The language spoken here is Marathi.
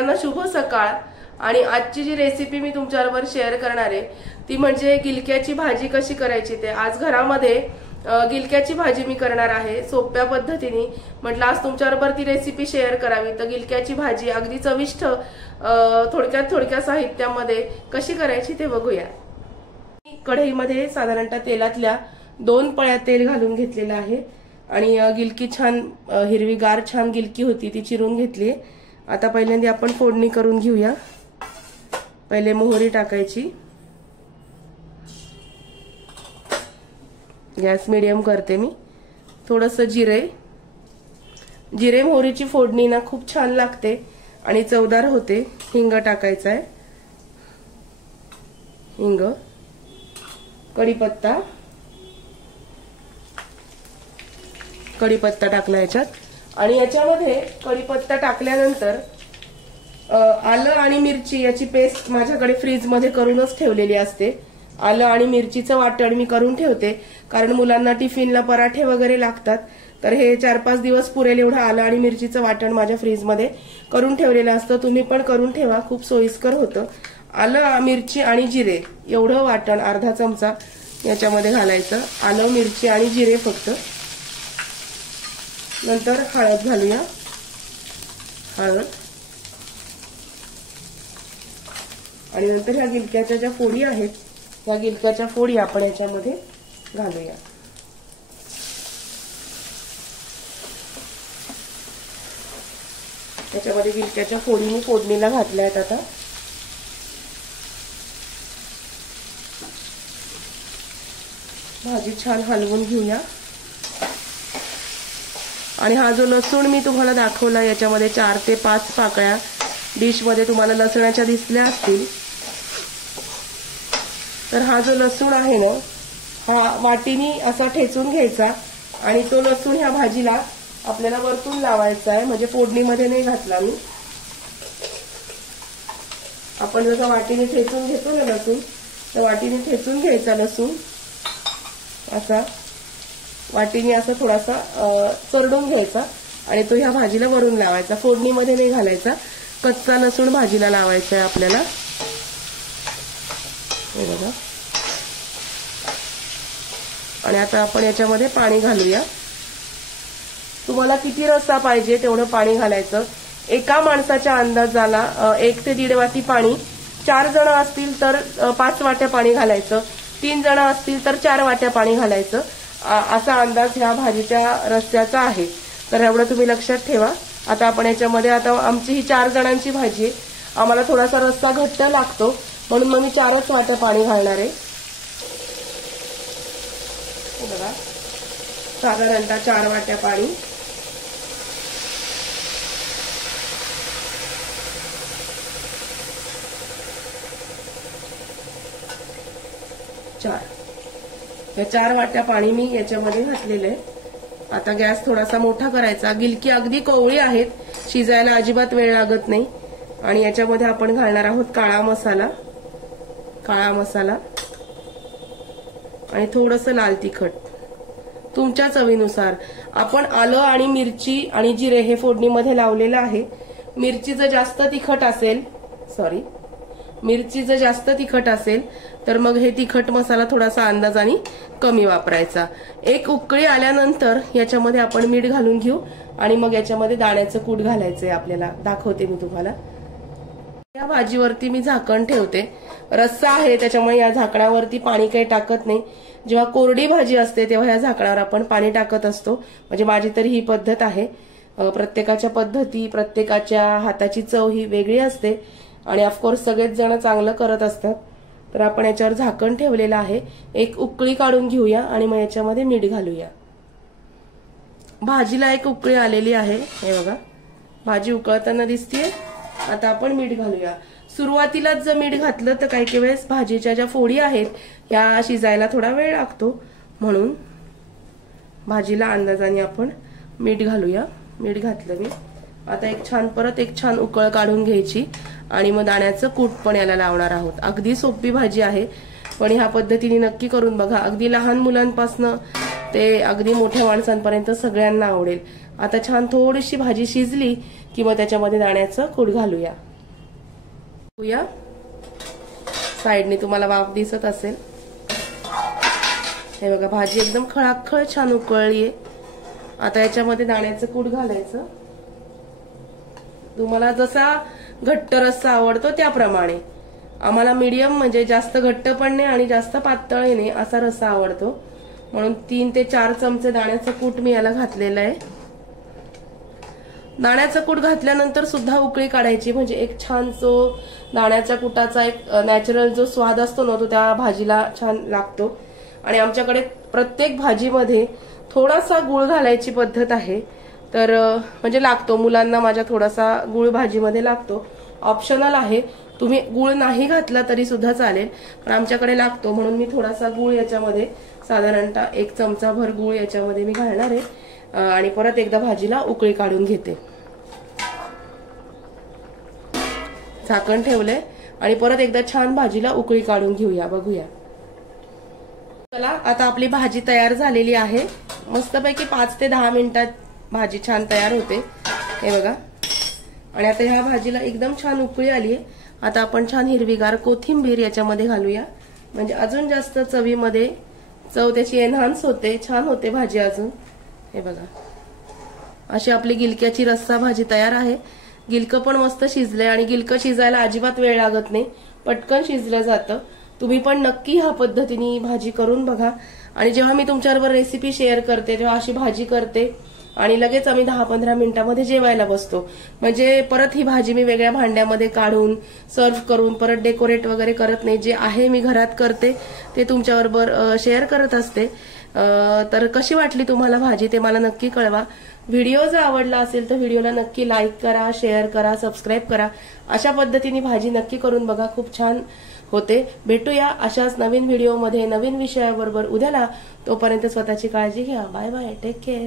सगळ्यांना शुभ सकाळ। आणि आजची जी रेसिपी मी तुमच्याबरोबर शेअर करणार आहे ती म्हणजे गिलक्याची भाजी कशी करायची ते। आज घरामध्ये गिलक्याची भाजी मी करणार आहे सोप्या पद्धतीने। म्हटलं आज तुमच्याबरोबर ती रेसिपी शेअर करावी। तर गिलक्याची भाजी अगदी चविष्ट थोडक्या साहित्यामध्ये कशी करायची ते बघूया। कढईमध्ये साधारणतः तेलातल्या 2 पळ्या तेल घालून घेतलेलं आहे आणि गिलकी छान हिरवीगार छान गिलकी होती ती चिरून घेतली। आता पहिल्यांदा आपण फोडणी करून घेऊया। पहिले मोहरी टाकायची, गॅस मीडियम करते मी। थोडंसं जिरे मोहरीची फोडणी ना खूप छान लागते आणि चवदार होते। हिंग टाकायचा आहे, हिंग, कढीपत्ता टाकला याच्यात। आणि याच्यामध्ये कढीपत्ता टाकल्यानंतर आलं आणि मिरची याची पेस्ट माझ्याकडे फ्रीज मध्ये करूनच ठेवलेली असते। आलं आणि मिरचीचं वाटण मी करून ठेवते कारण मुलांना टिफिनला पराठे वगैरे लागतात, तर हे 4-5 दिवस पुरेल एवढं आलं आणि मिरचीचं वाटण माझ्या फ्रीज मध्ये करून ठेवलेलं असतं। तुम्ही पण करून ठेवा, खूप सोयीस्कर होतं। आलं, मिरची आणि जिरे एवढं वाटण अर्धा चमचा याच्यामध्ये घालायचं। आलं, मिरची आणि जिरे फक्त। नंतर हळद घालूया, हळद। आणि नंतर ह्या गिलक्याच्या ज्या फोडी आहेत त्या गिलक्याच्या फोडी आपण याच्यामध्ये घालूया। त्याच्यामध्ये गिलक्याच्या फोडी मी फोडणीला घातल्या आहेत। आता भाजी छान हलवून घेऊया। आणि हा जो लसूण मी तुम्हाला दाखवला याच्यामध्ये 4 ते 5 पाकळ्या डिश मध्ये तुम्हाला लसणाच्या दिसल्या असतील, तर हा जो लसूण आहे ना हा वाटीनी असा ठेचून घ्यायचा आणि तो लसूण ह्या भाजीला आपल्याला वरतून लावायचा आहे, म्हणजे फोडणीमध्ये नाही घातला मी। आपण जसं वाटीने ठेचून घेतो ना लसूण, तर वाटीने ठेचून घ्यायचा लसूण असा, वाटीने असा थोडासा चरडून घ्यायचा आणि तो ह्या भाजीला वरून लावायचा, फोडणीमध्ये नाही घालायचा। कच्चा लसूण भाजीला लावायचा आहे आपल्याला, हे बघा। आणि आता आपण याच्यामध्ये पाणी घालूया। तुम्हाला किती रस्सा पाहिजे तेवढं पाणी घालायचं। एका माणसाच्या अंदाजाला 1 ते 1.5 वाटी पाणी, 4 जण असतील तर 5 वाट्या पाणी घालायचं, 3 जण असतील तर 4 वाट्या पाणी घालायचं, असा अंदाज ह्या भाजीच्या रस्स्याचा आहे। तर एवढं तुम्ही लक्षात ठेवा। आता आपण याच्यामध्ये, आता आमची ही 4 जणांची भाजी आहे, आम्हाला थोडासा रस्सा घट्ट लागतो म्हणून मग मी 4च वाट्या पाणी घालणार आहे। बघा, साधारणतः 4 वाट्या पाणी। या 4 वाट्या पाणी मी याच्यामध्ये घातलेलं आहे। आता गॅस थोडासा मोठा करायचा। गिलकी अगदी कोवळी आहेत, शिजायला अजिबात वेळ लागत नाही। आणि याच्यामध्ये आपण घालणार आहोत काळा मसाला आणि थोडंसं लाल तिखट तुमच्या चवीनुसार। आपण आलं आणि मिरची आणि जिरे हे फोडणीमध्ये लावलेलं आहे। मिरची जर जास्त तिखट असेल तर मग हे तिखट मसाला थोडासा अंदाजाने कमी वापरायचा। 1 उकळी आल्यानंतर याच्यामध्ये आपण मीठ घालून घेऊ आणि मग याच्यामध्ये दाण्याचं कूट घालायचंय आपल्याला, दाखवते मी तुम्हाला। या भाजीवरती मी झाकण ठेवते, रस्सा आहे त्याच्यामुळे या झाकणावरती पाणी काही टाकत नाही। जेव्हा कोरडी भाजी असते तेव्हा या झाकणावर आपण पाणी टाकत असतो, म्हणजे माझी तरी ही पद्धत आहे। प्रत्येकाच्या पद्धती, प्रत्येकाच्या हाताची चव ही वेगळी असते आणि ऑफकोर्स सगळेच जण चांगलं करत असतात। तर आपण याच्यावर झाकण ठेवलेलं आहे। 1 उकळी काढून घेऊया आणि मग याच्यामध्ये मीठ घालूया। भाजीला 1 उकळी आलेली आहे, हे बघा भाजी उकळताना दिसतीये। आता आपण मीठ घालूया। सुरुवातीलाच जर मीठ घातलं तर काही वेळेस भाजीच्या ज्या फोडी आहेत या शिजायला थोडा वेळ लागतो, म्हणून भाजीला अंदाजाने आपण मीठ घालूया। मीठ घातलं मी। आता परत एक छान उकळ काढून घ्यायची आणि मग दाण्याचं कूट पण याला लावणार आहोत। अगदी सोपी भाजी आहे, पण ह्या पद्धतीने नक्की करून बघा। अगदी लहान मुलांपासून ते अगदी मोठ्या माणसांपर्यंत सगळ्यांना आवडेल। आता छान थोडीशी भाजी शिजली की मग त्याच्यामध्ये दाण्याचं कूट घालूया। या साइडने तुम्हाला वाफ दिसत असेल. हे बघा भाजी एकदम खळाखळ छान उकळलीये. आता याच्यामध्ये दाण्याचं कूट घालायचं. तुम्हाला जसा घट्ट रस्सा आवडतो त्याप्रमाणे. आम्हाला मीडियम म्हणजे जास्त घट्ट पण नाही आणि जास्त पातळ नाही असा रस्सा आवडतो, म्हणून 3 ते 4 चमचे दाण्याचं कूट मी याला घातलेलं आहे. दाण्याचं कूट घातल्यानंतर सुद्धा उकळी काढायची, म्हणजे एक छान जो दाण्याच्या कुटाचा एक नॅचरल जो स्वाद असतो ना तो त्या भाजीला छान लागतो. आणि आमच्याकडे प्रत्येक भाजीमध्ये थोडासा गुळ घालायची पद्धत आहे, तर म्हणजे लागतो मुलांना माझ्या थोडासा गुळ भाजीमध्ये लागतो. ऑप्शनल आहे, तुम्ही गुळ नाही घातला तरी सुद्धा चालेल, पण आमच्याकडे लागतो म्हणून मी थोडासा गुळ याच्यामध्ये साधारणतः 1 चमचा भर गुळ याच्यामध्ये मी घालणार आहे. आणि परत एकदा भाजीला उकळी काढून घेते. झाकण ठेवले आणि परत एकदा छान भाजीला उकळी काढून घेऊया. बघूया. चला आता आपली भाजी तयार झालेली आहे. मस्तपैकी 5 ते 10 मिनिटात भाजी छान तयार होते. हे बघा. आणि आता ह्या भाजीला एकदम छान उकळी आली आहे. आता आपण छान हिरवीगार कोथिंबीर याच्यामध्ये घालूया, म्हणजे अजून जास्त चवीमध्ये चव त्याची एनहान्स होते, छान होते भाजी अजून. हे बघा, अशी आपली गिलक्याची रस्सा भाजी तयार आहे. गिलकं पण मस्त शिजलंय आणि गिलकं शिजायला अजिबात वेळ लागत नाही, पटकन शिजलं जातं. तुम्ही पण नक्की ह्या पद्धतीने भाजी करून बघा. आणि जेव्हा मी तुमच्याबरोबर रेसिपी शेअर करते तेव्हा अशी भाजी करते आणि लगेच आम्ही 10-15 मिनिटांमध्ये जेवायला बसतो. म्हणजे परत ही भाजी मी वेगळ्या भांड्यामध्ये काढून सर्व्ह करून परत डेकोरेट वगैरे करत नाही. जे आहे मी घरात करते ते तुमच्याबरोबर शेअर करत असते. तर कशी वाटली तुम्हाला भाजी ते मला नक्की कळवा. व्हिडिओ जर आवडला असेल तर व्हिडिओला नक्की लाईक करा, शेअर करा, सबस्क्राईब करा. अशा पद्धतीने भाजी नक्की करून बघा, खूप छान होते. भेटूया अशाच नवीन व्हिडिओमध्ये नवीन विषयाबरोबर उद्याला. तोपर्यंत स्वतःची काळजी घ्या. Bye bye, take care.